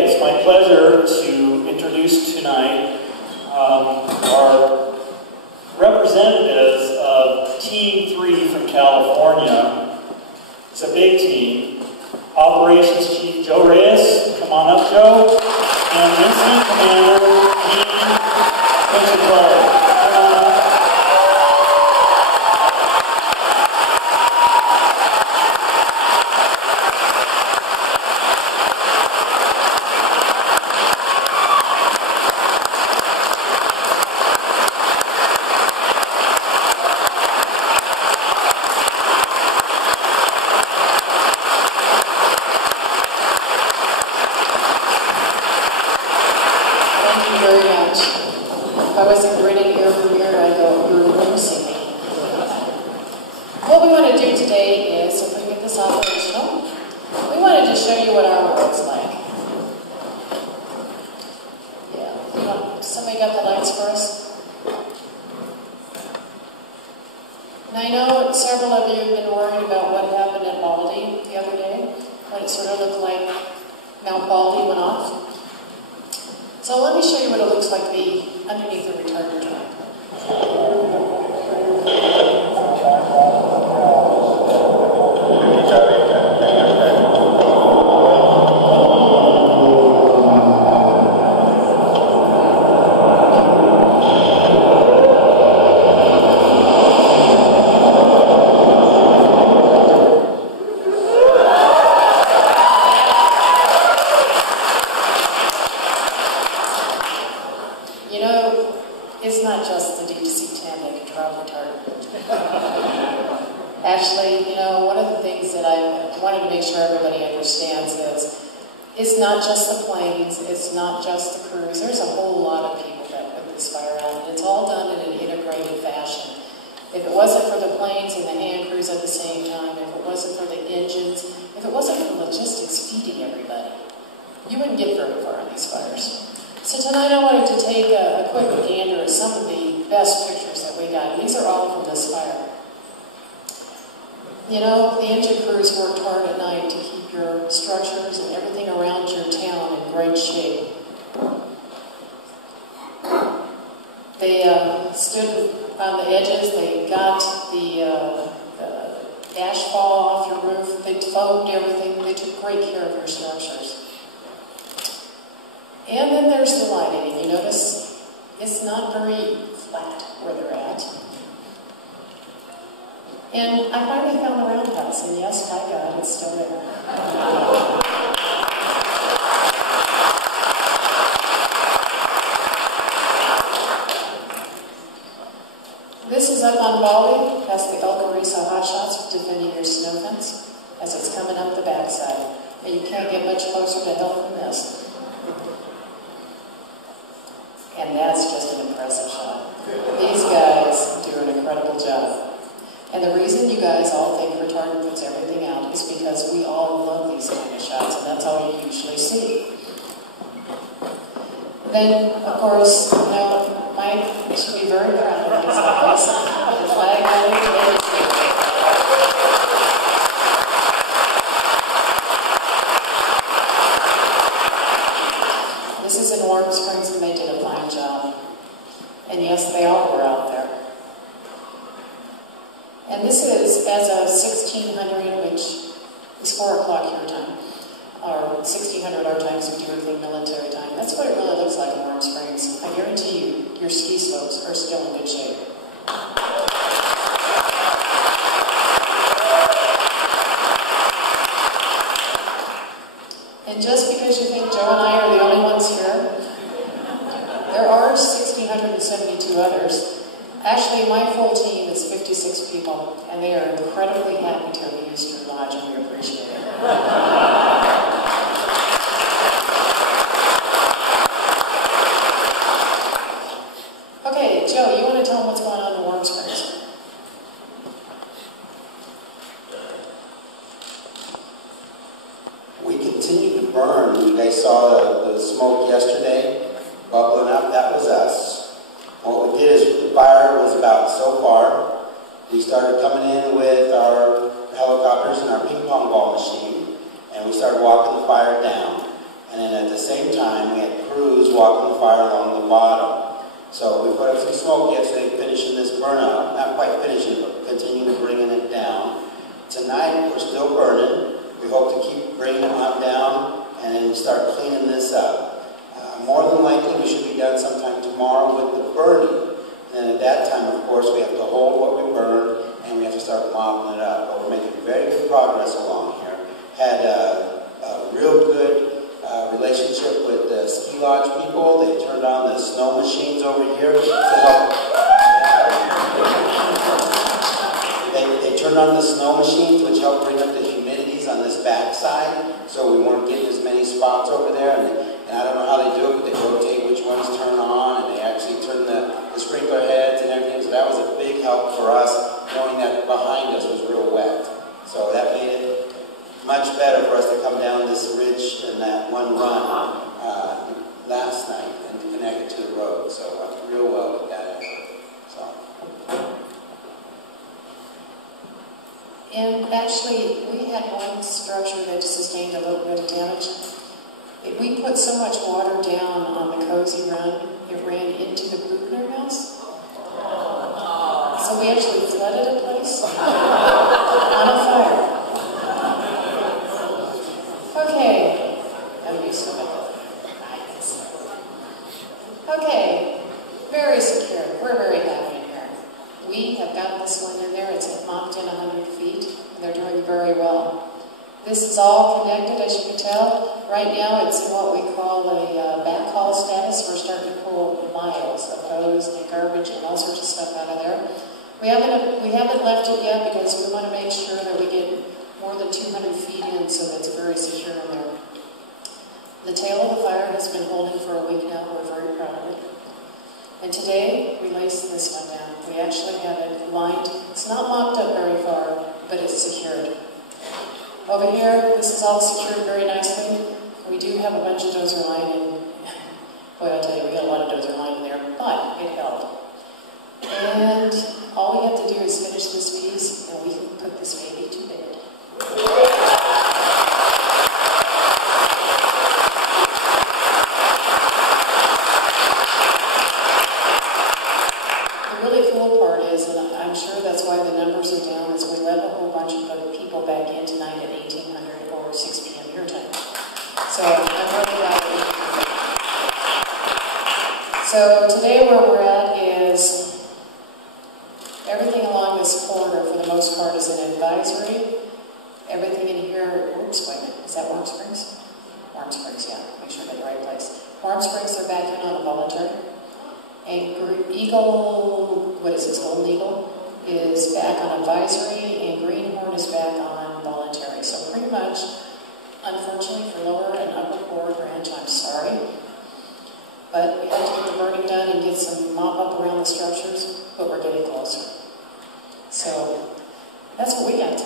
It's my pleasure to introduce tonight our representatives of Team 3 from California. It's a big team. Operations Chief Joe Reyes, come on up, Joe. And Incident Commander Jeanne Pincha-Tulley. Come on up. If I wasn't grinning ear from ear, I'd go, you're losing me. What we want to do today is, if we can get this operational, we wanted to show you what our world's like. Yeah, somebody got the lights for us? And I know several of you have been worried about what happened at Baldy the other day, when it sort of looked like Mount Baldy went off. So let me show you what it looks like to be underneath the retarder truck. You know, it's not just the DC-10 that can drive retarded. Actually, you know, one of the things that I wanted to make sure everybody understands is it's not just the planes, it's not just the crews. There's a whole lot of people that put this fire out, and it's all done in an integrated fashion. If it wasn't for the planes and the hand crews at the same time, if it wasn't for the engines, if it wasn't for logistics feeding everybody, you wouldn't get very far on these fires. So tonight I wanted to take a quick gander at some of the best pictures that we got. These are all from this fire. You know, the engine crews worked hard at night to keep your structures and everything around your town in great shape. They stood on the edges, they got the ash fall off your roof, they foamed everything, they took great care of your structures. And then there's the lighting, and you notice it's not very flat where they're at. And I finally found the roundhouse, and yes, my God, it's still there. This is up on Baldy. That's the El Carrizo Hot Shots defending your snow fence as it's coming up the backside. And you can't get much closer to hell than this. And that's just an impressive shot. These guys do an incredible job. And the reason you guys all think retardant puts everything out is because we all love these kind of shots, and that's all you usually see. Then, of course, you know, Mike should be very proud of these guys. The flag out. This is in Warm Springs, and they did a fine job. And yes, they all were out there. And this is as of 1600, which is 4 o'clock your time, or 1600 our time, so we do everything military time. That's what it really looks like in Warm Springs. I guarantee you, your ski slopes are still in good shape. And just because you think Joe and I are the only ones here, there are 1,672 others. Actually, my full team is 56 people, and they are incredibly happy to have used your lodge, and we appreciate it. Okay, Joe, you want to tell them what's going on in Warm Springs? We continue to burn. You guys saw the smoke yesterday, bubbling up. That was us. What we did is the fire was about so far. We started coming in with our helicopters and our ping pong ball machine, and we started walking the fire down. And And then at the same time, we had crews walking the fire along the bottom. So we put up some smoke yesterday finishing this burnout. Not quite finishing, but continuing bringing it down. Tonight, we're still burning. We hope to keep bringing it on down and then start cleaning this up. More than likely, we should be done sometime tomorrow with the burning. And at that time, of course, we have to hold what we burned and we have to start mopping it up. But we're making very good progress along here. Had a real good relationship with the ski lodge people. They turned on the snow machines over here to help. They turned on the snow machines, which helped bring up the humidities on this back side, so we weren't getting as many spots over there. And I don't know how they do it, but they rotate which ones turn on, and they actually turn the sprinkler heads and everything. So that was a big help for us, knowing that behind us was real wet. So that made it much better for us to come down this ridge in that one run last night and to connect it to the road. So real well with that effort. So. And actually, we had one structure that sustained a little bit of damage. We put so much water down on the Cozy Run, it ran into the Bruckner house. So we actually flooded a place on a fire. Okay. I'm used to it. Okay. Very secure. We're very happy in here. We have got this one in there. It's mopped in 100 feet, and they're doing very well. This is all connected, as you can tell. Right now, it's in what we call a backhaul status. We're starting to pull miles of hose and garbage and all sorts of stuff out of there. We haven't left it yet because we want to make sure that we get more than 200 feet in, so that's very secure in there. The tail of the fire has been holding for a week now. We're very proud of it. And today, we laced this one down. We actually have it lined. It's not mopped up very far, but it's secured. Over here, this is all secured very nicely. We do have a bunch of dozer line in. Boy, I'll tell you, we got a lot of dozer line in there, but it held. And all we have to do is finish this piece, and we can put this baby to bed. The really cool part is, and I'm sure that's why the numbers are down, is we let a whole bunch of people back in tonight at 1800 or 6 p.m. your time. So I'm really glad that we can do that. So today where we're at is everything along this corridor for the most part is an advisory. Everything in here, oops, wait a minute, is that Warm Springs? Warm Springs, yeah, make sure I'm in the right place. Warm Springs are back in on a voluntary. And Eagle, what is this, Golden Eagle, is back on advisory, and Greenhorn is back on voluntary. So pretty much, unfortunately for Lower and Upper Core Branch, I'm sorry, but we have to get the burning done and get some mop up around the structures, but we're getting closer. So that's what we got.